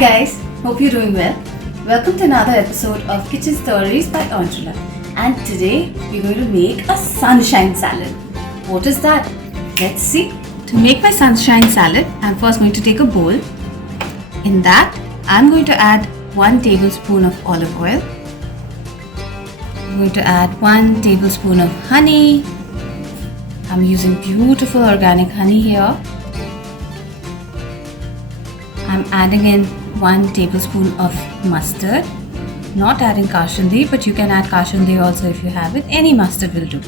guys, hope you're doing well. Welcome to another episode of Kitchen Stories by Oindrila. And today we're going to make a sunshine salad. What is that? Let's see. To make my sunshine salad, I'm first going to take a bowl. In that, I'm going to add 1 tablespoon of olive oil. I'm going to add 1 tablespoon of honey. I'm using beautiful organic honey here. I'm adding in 1 tablespoon of mustard. Not adding kasundi, but you can add kasundi also if you have it. Any mustard will do.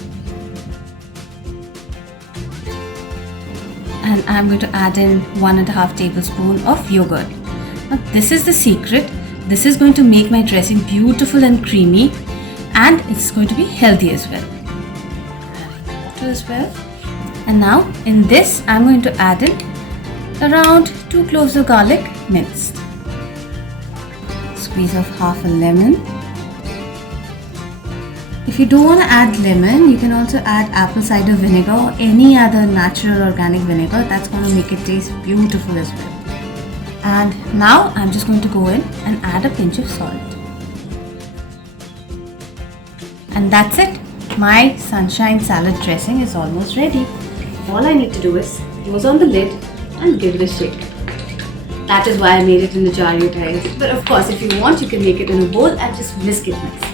And I'm going to add in 1.5 tablespoon of yogurt. Now this is the secret. This is going to make my dressing beautiful and creamy, and it's going to be healthy as well. Add water as well. And now in this I'm going to add in around 2 cloves of garlic minced. Squeeze of half a lemon. If you don't want to add lemon, you can also add apple cider vinegar or any other natural organic vinegar. That's going to make it taste beautiful as well. And now I'm just going to go in and add a pinch of salt. And that's it. My sunshine salad dressing is almost ready. All I need to do is close on the lid and give it a shake. That is why I made it in a jar, you guys. But of course, if you want, you can make it in a bowl and just whisk it nice.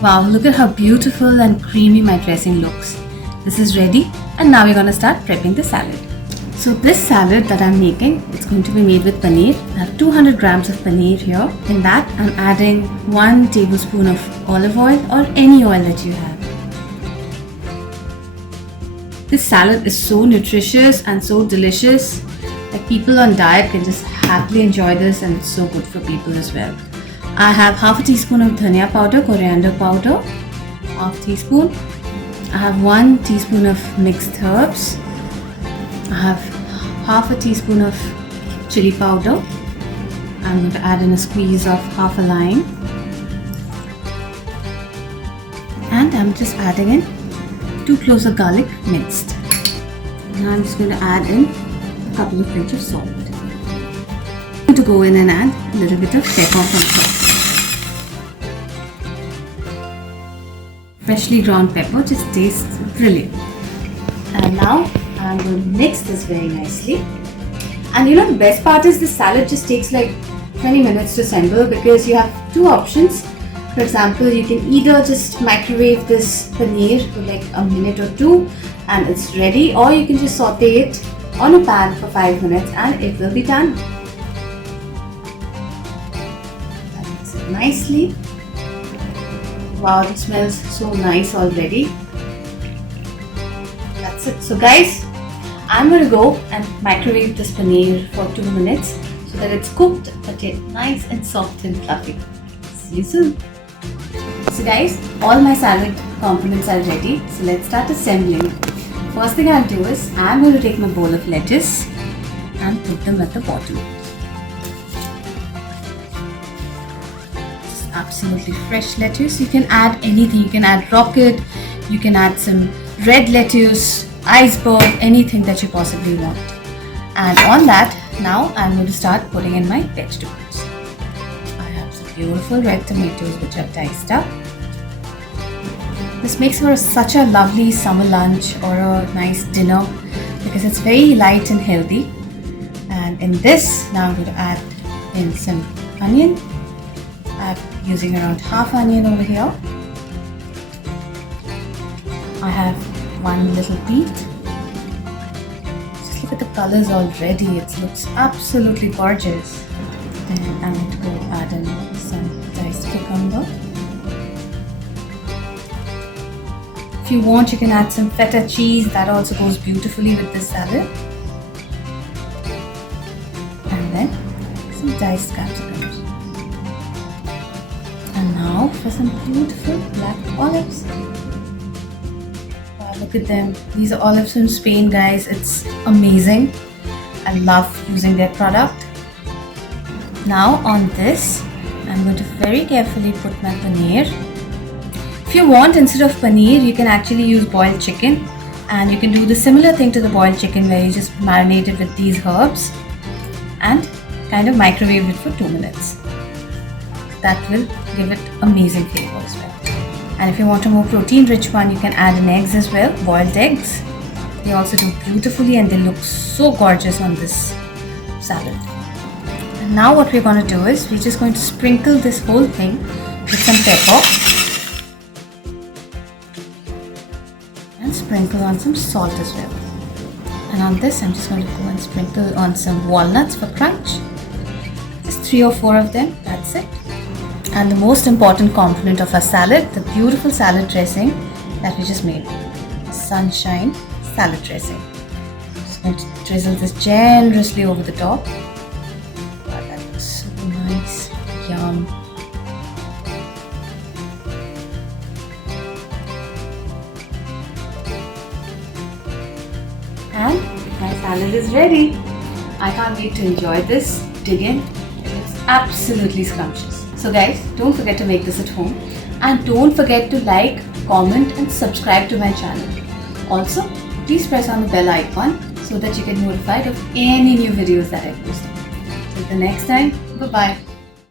Wow, look at how beautiful and creamy my dressing looks. This is ready, and now we're going to start prepping the salad. So this salad that I'm making, it's going to be made with paneer. I have 200 grams of paneer here. In that, I'm adding 1 tablespoon of olive oil or any oil that you have. This salad is so nutritious and so delicious that people on diet can just happily enjoy this, and it's so good for people as well. I have half a teaspoon of dhania powder, coriander powder, half teaspoon. I have 1 teaspoon of mixed herbs. I have half a teaspoon of chilli powder. I'm going to add in a squeeze of half a lime. And I'm just adding in 2 cloves of garlic minced. Now I'm just going to add in a couple of pinches of salt. I'm going to go in and add a little bit of pepper from top. Freshly ground pepper just tastes brilliant. And now I'm going to mix this very nicely. And you know, the best part is the salad just takes like 20 minutes to assemble, because you have 2 options. For example, you can either just microwave this paneer for like a minute or 2 and it's ready, or you can just saute it on a pan for 5 minutes and it will be done. That mix it nicely. Wow, it smells so nice already. That's it. So guys, I'm going to go and microwave this paneer for 2 minutes so that it's cooked but yet nice and soft and fluffy. See you soon. So guys, all my salad components are ready. So let's start assembling. First thing I'll do is I'm going to take my bowl of lettuce and put them at the bottom. Just absolutely fresh lettuce. You can add anything. You can add rocket. You can add some red lettuce, iceberg, anything that you possibly want. And on that, now I'm going to start putting in my vegetables. I have some beautiful red tomatoes which are diced up. This makes for such a lovely summer lunch or a nice dinner because it's very light and healthy. And in this, now I'm going to add in some onion. I'm using around half onion over here. I have 1 little beet. Just look at the colors already. It looks absolutely gorgeous. And I'm going to go add in some diced cucumber. If you want, you can add some feta cheese. That also goes beautifully with this salad. And then some diced capsicums. And now for some beautiful black olives. Wow, look at them. These are olives from Spain, guys. It's amazing. I love using their product. Now on this, I'm going to very carefully put my paneer. If you want, instead of paneer, you can actually use boiled chicken, and you can do the similar thing to the boiled chicken where you just marinate it with these herbs and kind of microwave it for 2 minutes. That will give it amazing flavor as well. And if you want a more protein rich one, you can add in eggs as well, boiled eggs. They also do beautifully and they look so gorgeous on this salad. And now what we're going to do is we're just going to sprinkle this whole thing with some pepper and sprinkle on some salt as well. And on this I'm just going to go and sprinkle on some walnuts for crunch. Just 3 or 4 of them, that's it. And the most important component of our salad, the beautiful salad dressing that we just made. Sunshine Salad Dressing. Just going to drizzle this generously over the top. Wow, that looks so nice. Yum. And my salad is ready. I can't wait to enjoy this. Dig in. It's absolutely scrumptious. So guys, don't forget to make this at home, and don't forget to like, comment and subscribe to my channel. Also, please press on the bell icon so that you get notified of any new videos that I post. Till the next time, bye bye.